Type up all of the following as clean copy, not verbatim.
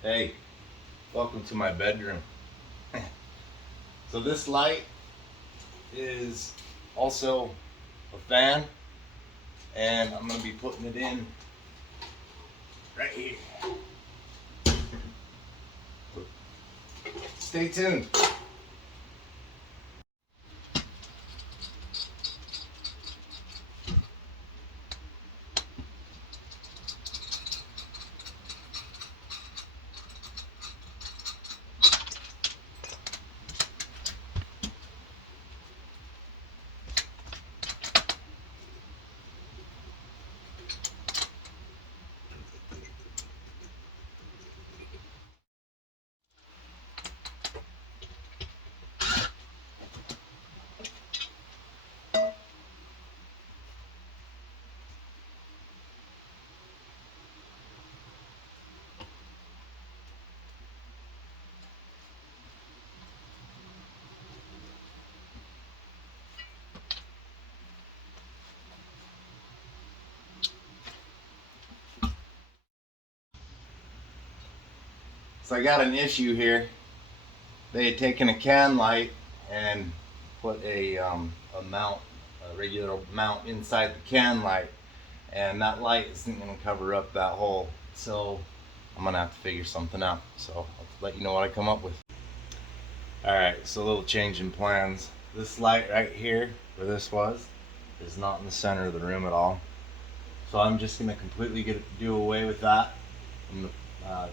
Hey, welcome to my bedroom. So this light is also a fan, and I'm going to be putting it in right here. Stay tuned. So I got an issue here. They had taken a can light and put a mount, a regular mount inside the can light, and that light isn't going to cover up that hole. So I'm going to have to figure something out. So I'll let you know what I come up with. Alright, so a little change in plans. This light right here, where this was, is not in the center of the room at all. So I'm just going to completely do away with that. I'm going to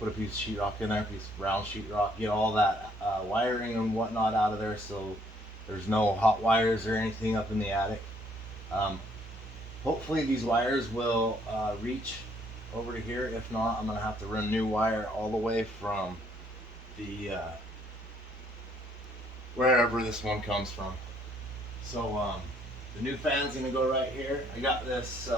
put a piece of sheetrock in there, a piece of round sheetrock, get all that wiring and whatnot out of there so there's no hot wires or anything up in the attic. Hopefully these wires will reach over to here. If not, I'm going to have to run new wire all the way from the wherever this one comes from. So the new fan's going to go right here. I got this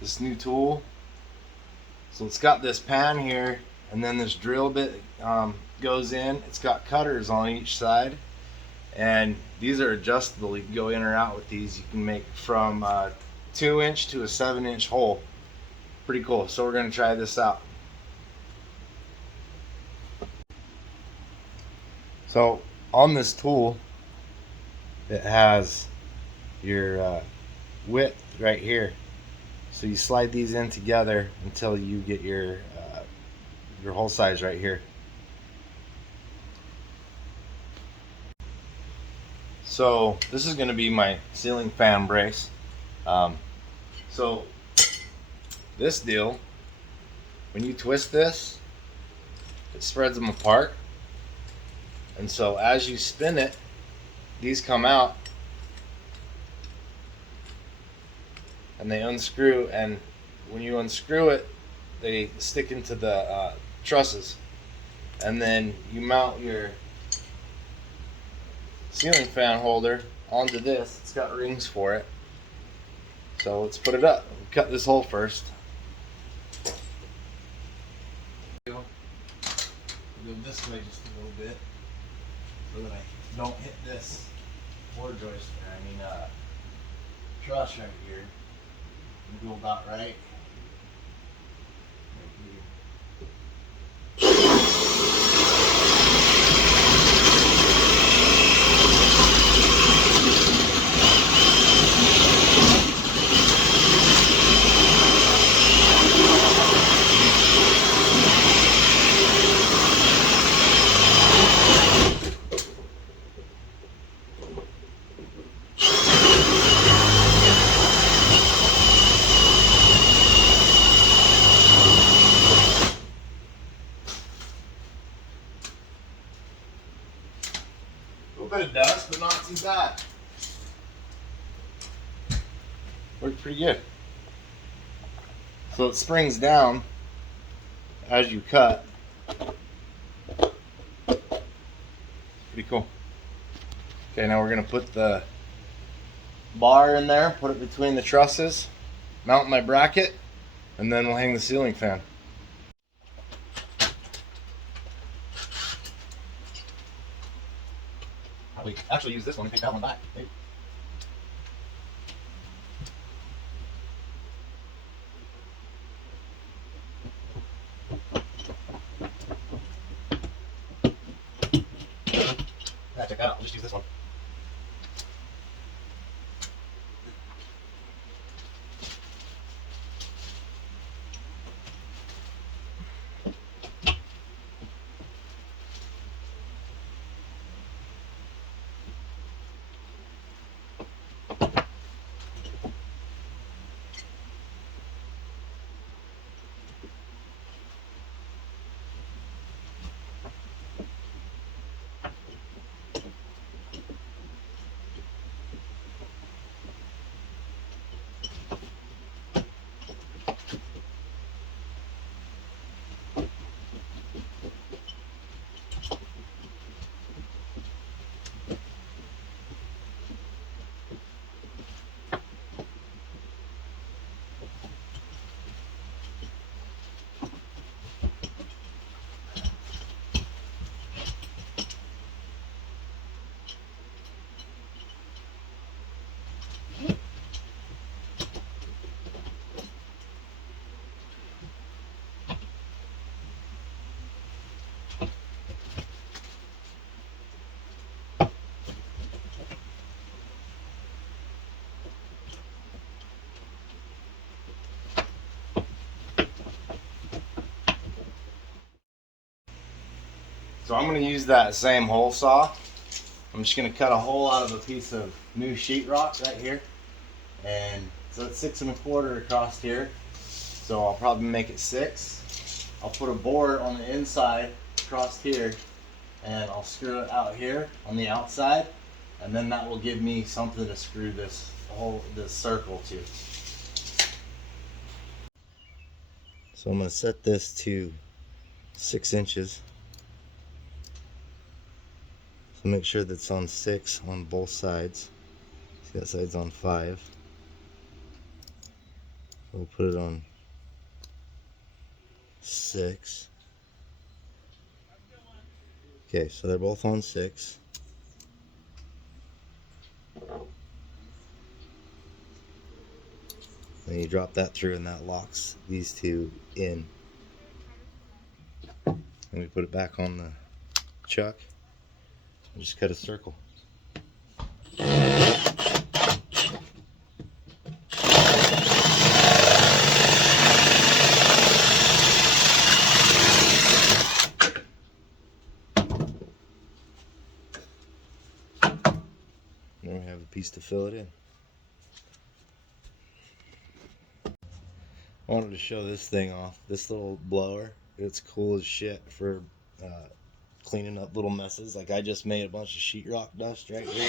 this new tool. So it's got this pan here, and then this drill bit goes in. It's got cutters on each side, and these are adjustable. You can go in or out with these. You can make from 2-inch to a 7-inch hole. Pretty cool. So we're going to try this out. So on this tool, it has your width right here. So you slide these in together until you get your hole size right here. So this is going to be my ceiling fan brace. So this deal, when you twist this, it spreads them apart. And so as you spin it, these come out and they unscrew, and when you unscrew it, they stick into the trusses, and then you mount your ceiling fan holder onto this. It's got rings for it. So let's put it up. Cut this hole first. Go this way just a little bit so that I don't hit this floor joist, truss right here. Go about right. A little bit of dust, but not too bad. Worked pretty good. So it springs down as you cut. Pretty cool. Okay, now we're going to put the bar in there, put it between the trusses, mount my bracket, and then we'll hang the ceiling fan. We actually use this one and take that one back. Hey. check that out. I'll just use this one. So I'm going to use that same hole saw. I'm just going to cut a hole out of a piece of new sheetrock right here. And so it's 6 1/4 across here. So I'll probably make it 6. I'll put a board on the inside across here, and I'll screw it out here on the outside, and then that will give me something to screw this circle to. So I'm going to set this to 6 inches. So make sure that's on 6 on both sides. See, that side's on 5. We'll put it on 6. Okay, so they're both on 6. Then you drop that through, and that locks these two in. And we put it back on the chuck. Just cut a circle. Now we have a piece to fill it in. I wanted to show this thing off. This little blower, it's cool as shit for cleaning up little messes. Like I just made a bunch of sheetrock dust right here.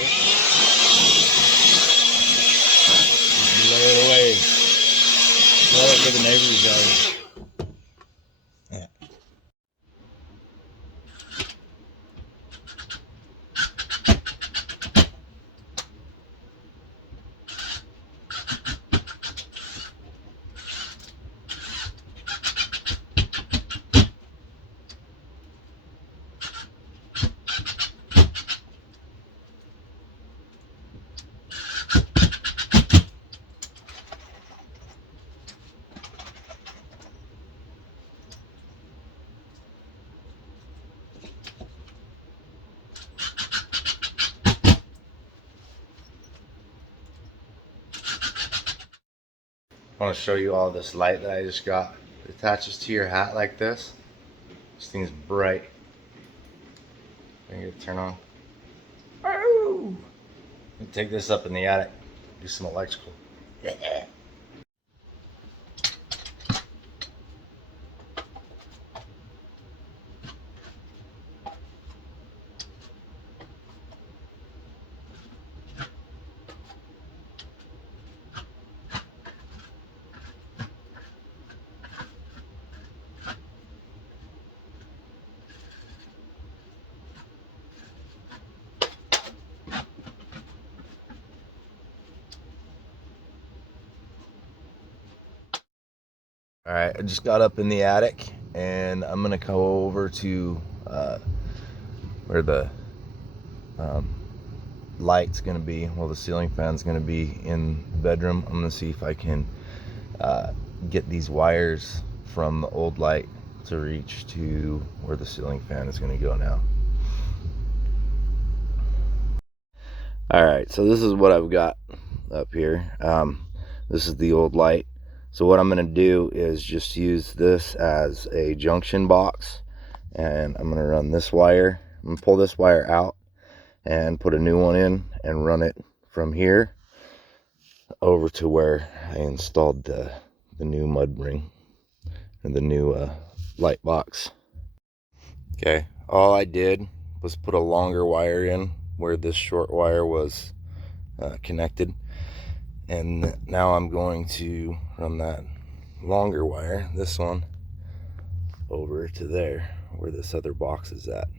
Lay it away. Blow it for the neighbor's yard. Yeah. I want to show you all this light that I just got. It attaches to your hat like this. This thing's bright. I can get it to turn on. Oh! Take this up in the attic, do some electrical. Alright, I just got up in the attic, and I'm going to go over to where the light's going to be, well, the ceiling fan's going to be in the bedroom. I'm going to see if I can get these wires from the old light to reach to where the ceiling fan is going to go now. All right, so this is what I've got up here. This is the old light. So what I'm going to do is just use this as a junction box, and I'm going to run this wire. I'm going to pull this wire out and put a new one in and run it from here over to where I installed the new mud ring and the new light box. Okay, all I did was put a longer wire in where this short wire was connected, and now I'm going to run that longer wire, this one, over to there where this other box is at.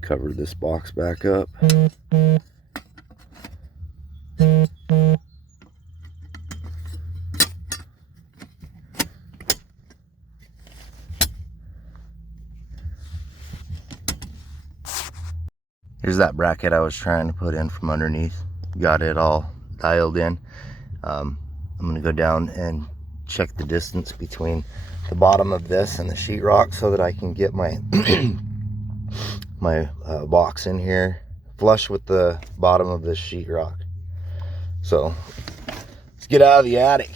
Cover this box back up. Here's that bracket I was trying to put in from underneath. Got it all dialed in. I'm going to go down and check the distance between the bottom of this and the sheetrock so that I can get my my box in here flush with the bottom of this sheetrock. So let's get out of the attic.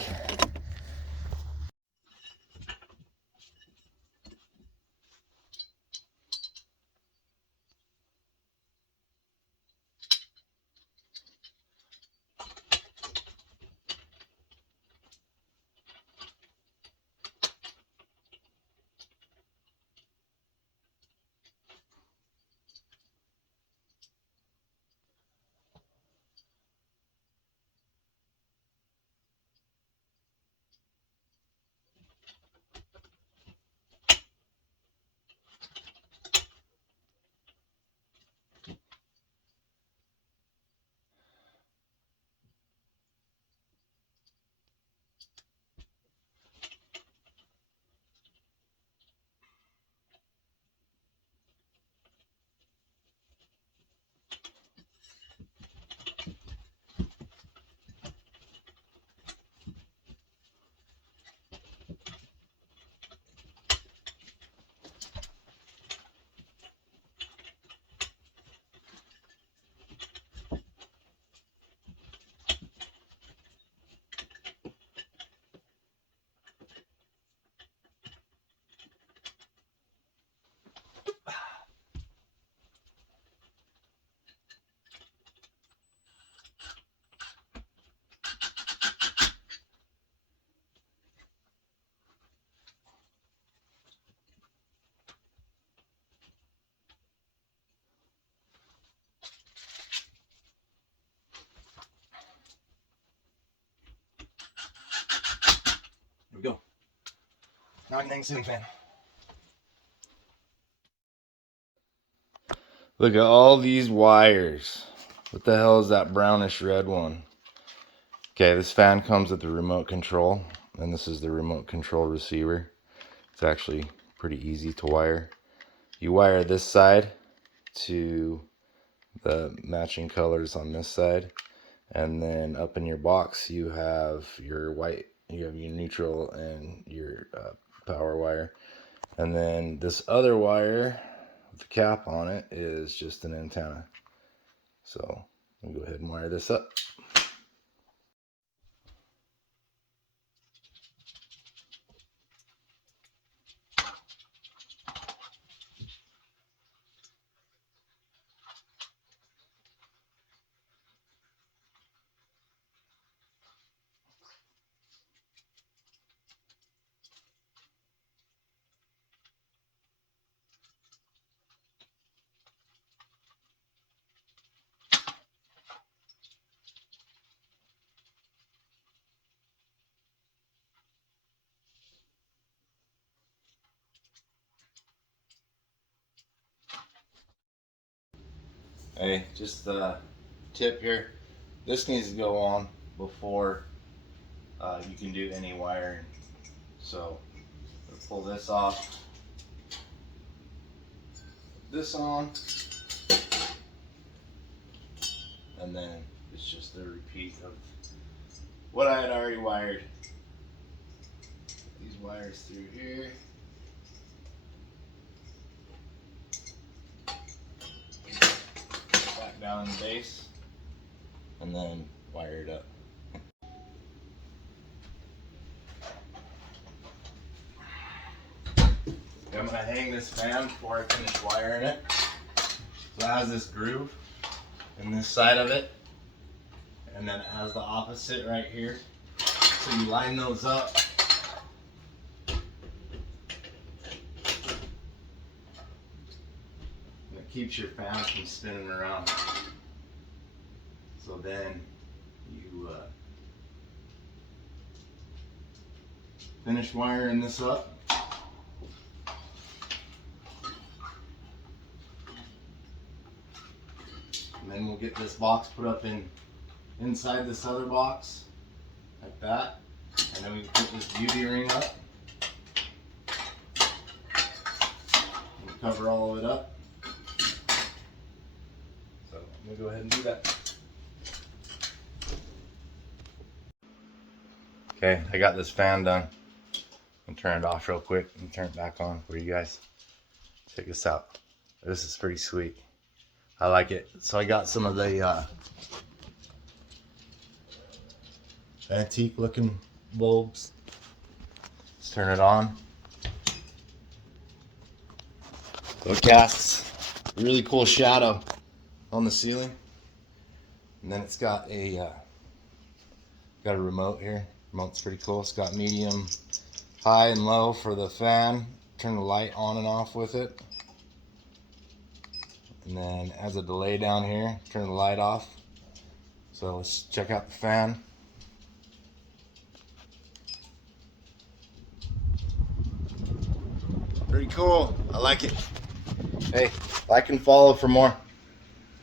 Here we go. Not anything soon, fan. Look at all these wires. What the hell is that brownish red one? Okay, this fan comes with the remote control, and this is the remote control receiver. It's actually pretty easy to wire. You wire this side to the matching colors on this side, and then up in your box you have your white, you have your neutral and your power wire, and then this other wire with the cap on it is just an antenna. So I'll go ahead and wire this up. Hey, just a tip here. This needs to go on before you can do any wiring. So we'll pull this off, put this on, and then it's just a repeat of what I had already wired. These wires through here. Back down in the base, and then wire it up. I'm going to hang this fan before I finish wiring it. So it has this groove in this side of it, and then it has the opposite right here. So you line those up. And it keeps your fan from spinning around. So then you finish wiring this up. And then we'll get this box put up inside this other box, like that. And then we put this beauty ring up. And cover all of it up. So I'm gonna go ahead and do that. Okay, I got this fan done. I'm gonna turn it off real quick and turn it back on for you guys. Check this out. This is pretty sweet. I like it. So I got some of the antique looking bulbs. Let's turn it on. So it casts a really cool shadow on the ceiling. And then it's got a remote here. Remote's pretty cool. It's got medium, high, and low for the fan. Turn the light on and off with it. And then has a delay down here, turn the light off. So let's check out the fan. Pretty cool, I like it. Hey, like and follow for more.